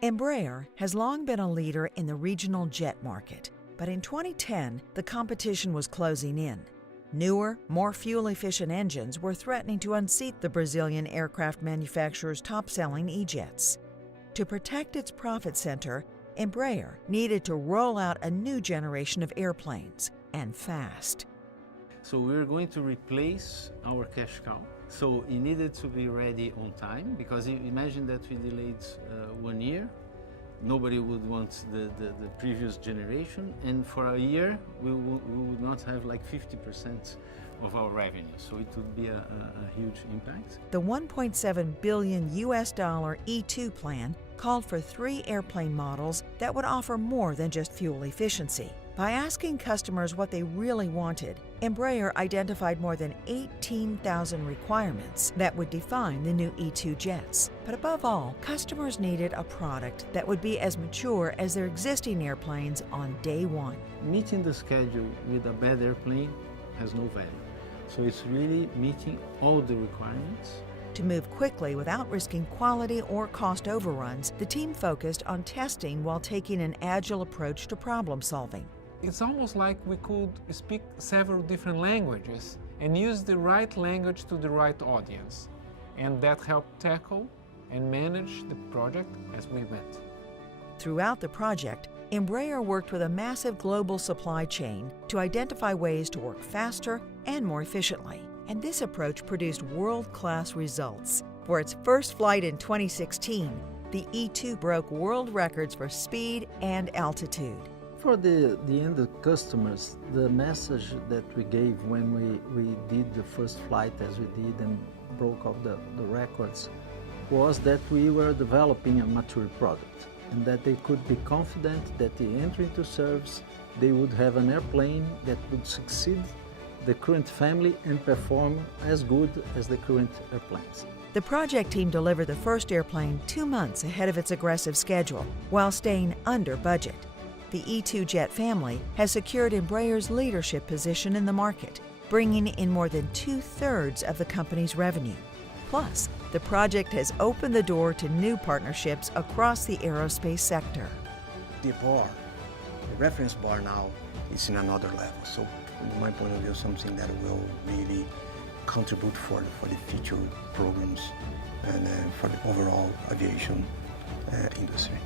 Embraer has long been a leader in the regional jet market, but in 2010, the competition was closing in. Newer, more fuel-efficient engines were threatening to unseat the Brazilian aircraft manufacturer's top-selling E-jets. To protect its profit center, Embraer needed to roll out a new generation of airplanes, and fast. So we're going to replace our cash cow. So it needed to be ready on time, because imagine that we delayed 1 year. Nobody would want the previous generation, and for a year we would not have like 50% of our revenue. So it would be a huge impact. The $1.7 billion E2 plan called for 3 airplane models that would offer more than just fuel efficiency. By asking customers what they really wanted, Embraer identified more than 18,000 requirements that would define the new E2 jets. But above all, customers needed a product that would be as mature as their existing airplanes on day one. Meeting the schedule with a bad airplane has no value. So it's really meeting all the requirements. To move quickly without risking quality or cost overruns, the team focused on testing while taking an agile approach to problem solving. It's almost like we could speak several different languages and use the right language to the right audience. And that helped tackle and manage the project as we went. Throughout the project, Embraer worked with a massive global supply chain to identify ways to work faster and more efficiently. And this approach produced world-class results. For its first flight in 2016, the E2 broke world records for speed and altitude. For the end customers, the message that we gave when we did the first flight as we did and broke all the records was that we were developing a mature product and that they could be confident that the entry into service, they would have an airplane that would succeed the current family and perform as good as the current airplanes. The project team delivered the first airplane 2 months ahead of its aggressive schedule, while staying under budget. The E2 jet family has secured Embraer's leadership position in the market, bringing in more than 2/3 of the company's revenue. Plus, the project has opened the door to new partnerships across the aerospace sector. The bar, the reference bar now is in another level. So from my point of view, something that will really contribute for the future programs and for the overall aviation industry.